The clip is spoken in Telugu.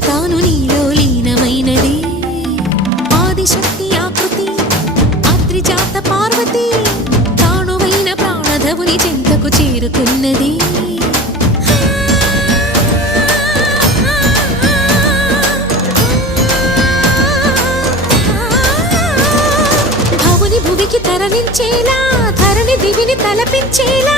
తాను నీలో లీనమైనది ఆదిశక్తి ఆకృతి అద్రిజాత పార్వతి తానువైన ప్రాణధవుని చెంతకు చేరుతున్నది భువికి తరలించేలా ధరణి దివిని తలపించేలా